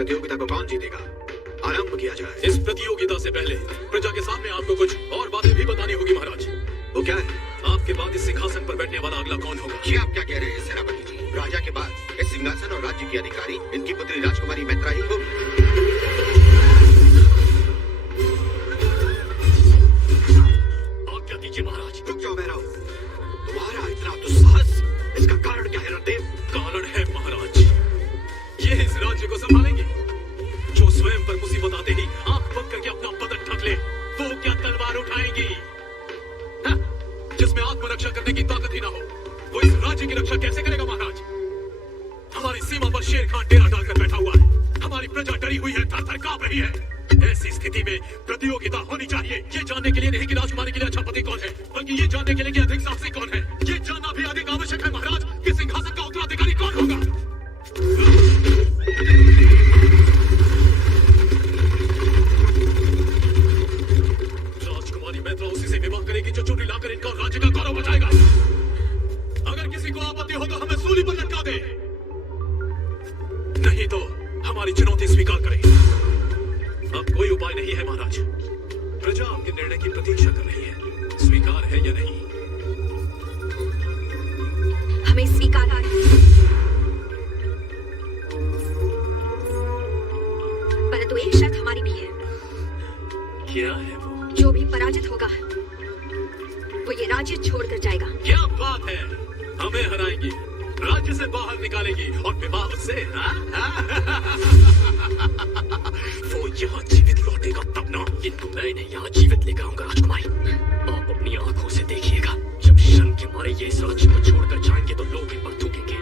प्रतियोगिता को कौन जीतेगा? आरंभ किया जाए। इस प्रतियोगिता से पहले प्रजा के सामने आपको कुछ और बातें भी बतानी होगी महाराज। वो क्या है? आपके बाद इस सिंहासन पर बैठने वाला अगला कौन होगा? जी आप क्या कह रहे हैं सेनापति जी? राजा के बाद इस सिंहासन और राज्य की अधिकारी इनकी पुत्री राजकुमारी मैत्रा ही होगी। आज्ञा दीजिए महाराज। रुक जाओ भैरव, तुम्हारा इतना दुस्साहस, इसका कारण क्या है रणदेव? कारण है महाराज, ये इस राज्य को संभालेंगे। जो स्वयं पर मुसीबत आते ही आंख बंद करके अपना बदन ढक ले, वो क्या तलवार उठाएंगी? हाँ, जिसमें आत्मरक्षा करने की ताकत ही ना हो, वो इस राज्य की रक्षा कैसे करेगा महाराज? हमारी सीमा पर शेर खान डेरा डालकर बैठा हुआ है, हमारी प्रजा डरी हुई है, थर थर कांप रही है। ऐसी स्थिति में प्रतियोगिता होनी चाहिए, ये जानने के लिए नहीं कि राजकुमारी के लिए अच्छा पति कौन है, बल्कि ये जानने के लिए कि अधिक साहसी कौन है। ये जानना भी अधिक आवश्यक है महाराज कि सिंहासन का उत्तराधिकारी कौन होगा। राजकुमारी मैत्रा उसी से विवाह करेगी जो चोटी लाकर इनका और राज्य का गौरव बचाएगा। अगर किसी को आपत्ति हो तो हमें सूली पर लटका दे, नहीं तो हमारी चुनौती स्वीकार करें। अब कोई उपाय नहीं है महाराज, प्रजा आपके निर्णय की प्रतीक्षा कर रही है। स्वीकार है या नहीं? हमें स्वीकार है, परंतु एक शर्त हमारी भी है। क्या है वो? जो भी पराजित होगा वो ये राज्य छोड़कर जाएगा। क्या बात है, हमें हराएंगी, राज्य से बाहर निकालेगी और विवाह उससे? वो यहाँ जीवित लौटेगा तब ना। इनको मैं इन्हें यहाँ जीवित लेकर आऊंगा राजकुमारी। आप अपनी आंखों से देखिएगा, जब शर्म के मारे ये इस राज्य को छोड़कर जाएंगे तो लोग इन पर थूकेंगे।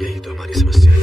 यही तो हमारी समस्या है।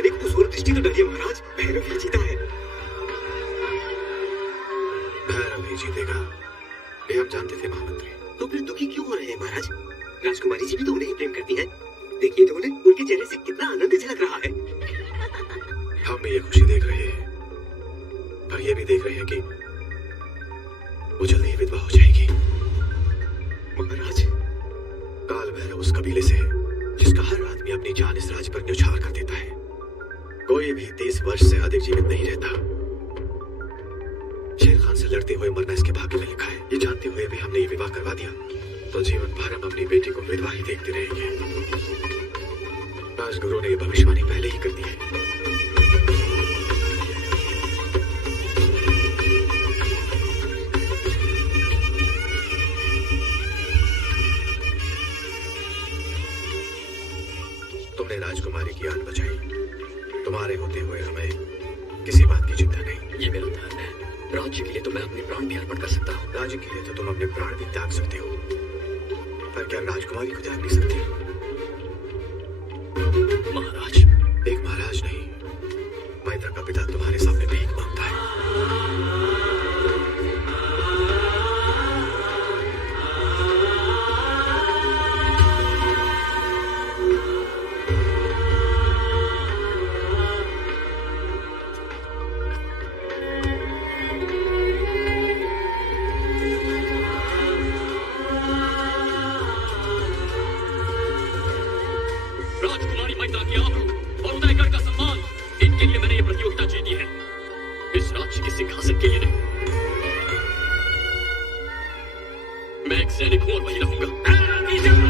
तनिक उस ओर दृष्टि तो डालिए महाराज, भैरव ही जीता है। भैरव ही जीतेगा, ये हम जानते थे महामंत्री। तो फिर दुखी क्यों हो रहे हैं महाराज? राजकुमारी जी भी तो उन्हें ही प्रेम करती है। देखिए तो उन्हें, उनके चेहरे से कितना आनंद झलक रहा है। हम भी ये खुशी देख रहे हैं, पर ये भी देख रहे हैं कि वो जल्दी ही विधवा हो जाएगी। महाराज, काल भैरव उस कबीले से है जिसका हर आदमी अपनी जान इस राज पर न्यौछावर कर देता है। कोई भी 30 वर्ष से अधिक जीवित नहीं रहता। शेर खान से लड़ते हुए मरना इसके भाग्य में लिखा है। ये जानते हुए भी हमने ये विवाह करवा दिया तो जीवन भर हम अपनी बेटी को विधवा ही देखते रहेंगे। राजगुरु ने ये भविष्यवाणी पहले ही कर दी है। तुमने राजकुमारी की जान बचाई, तुम्हारे होते हुए हमें किसी बात की चिंता नहीं। ये मेरा धर्म है। राज्य के लिए तो मैं अपने प्राण भी अर्पण कर सकता हूँ। राज्य के लिए तो तुम अपने प्राण भी त्याग सकते हो, पर क्या राजकुमारी को त्याग नहीं सकती? महाराज, एक महाराज नहीं, मैत्रा का पिता तुम्हारे सामने भीख मांगता है। राजकुमारी मैत्रा की आबरू और उदयगढ़ का सम्मान, इनके लिए मैंने ये प्रतियोगिता जीती है, इस राज्य के सिंहासन के लिए नहीं। मैं एक सैनिक हूं और वही रहूंगा।